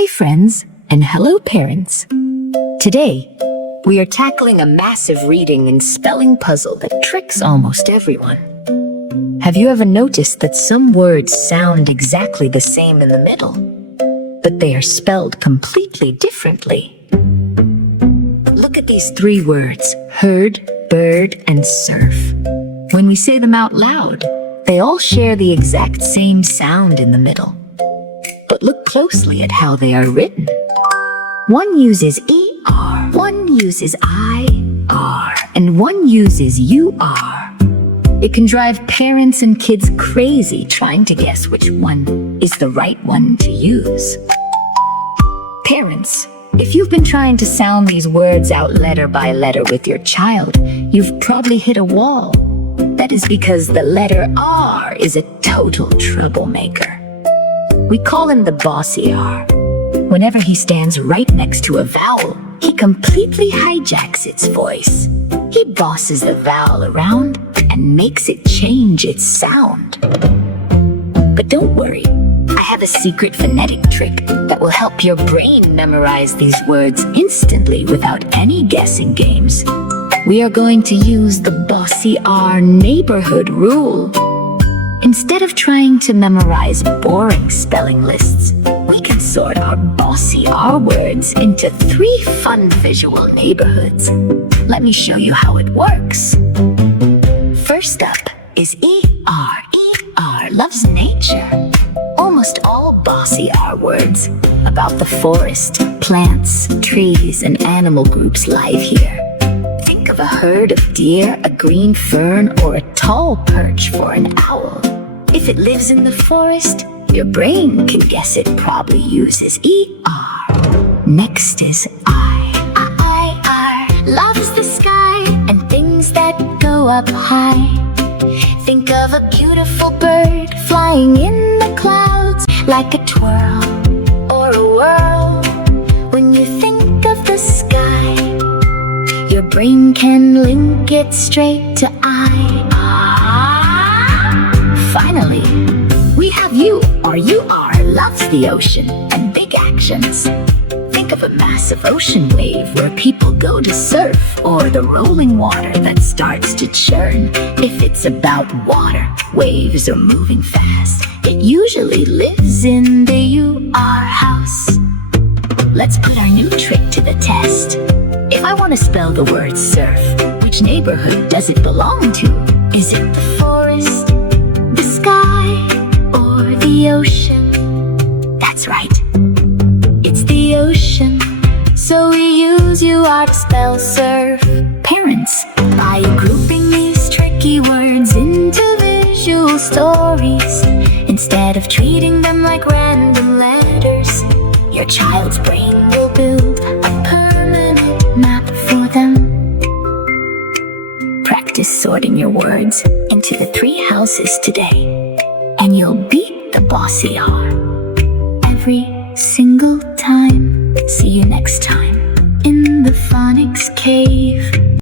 Hi friends, and hello parents. Today, we are tackling a massive reading and spelling puzzle that tricks almost everyone. Have you ever noticed that some words sound exactly the same in the middle, but they are spelled completely differently? Look at these three words, herd, bird, and surf. When we say them out loud, they all share the exact same sound in the middle. But look closely at how they are written. One uses ER, one uses IR, and one uses UR. It can drive parents and kids crazy trying to guess which one is the right one to use. Parents, if you've been trying to sound these words out letter by letter with your child, you've probably hit a wall. That is because the letter R is a total troublemaker. We call him the bossy R. Whenever he stands right next to a vowel, he completely hijacks its voice. He bosses the vowel around and makes it change its sound. But don't worry, I have a secret phonetic trick that will help your brain memorize these words instantly without any guessing games. We are going to use the bossy R neighborhood rule. Instead of trying to memorize boring spelling lists, we can sort our bossy R words into 3 fun visual neighborhoods. Let me show you how it works. First up is ER. ER loves nature. Almost all bossy R words about the forest, plants, trees, and animal groups live here. Think of a herd of deer, a green fern, or a tall perch for an owl. If it lives in the forest, your brain can guess it probably uses ER. Next is I. Loves the sky and things that go up high. Think of a beautiful bird flying in the clouds like a twirl or a whirl. When you think of the sky, your brain can link it straight to I. Finally, we have you, or you are, loves the ocean and big actions. Think of a massive ocean wave where people go to surf, or the rolling water that starts to churn. If it's about water, waves, or moving fast, it usually lives in the UR house. Let's put our new trick to the test. If I want to spell the word surf, which neighborhood does it belong to? Is it the forest, the sky, or the ocean? That's right, it's the ocean. So we use UR to spell surf. Parents, by grouping these tricky words into visual stories, instead of treating them like random letters, your child's brain will build a permanent map for them. Practice sorting your words into the 3 houses today, and you'll beat the bossy R every single time. See you next time in the Phonics cave.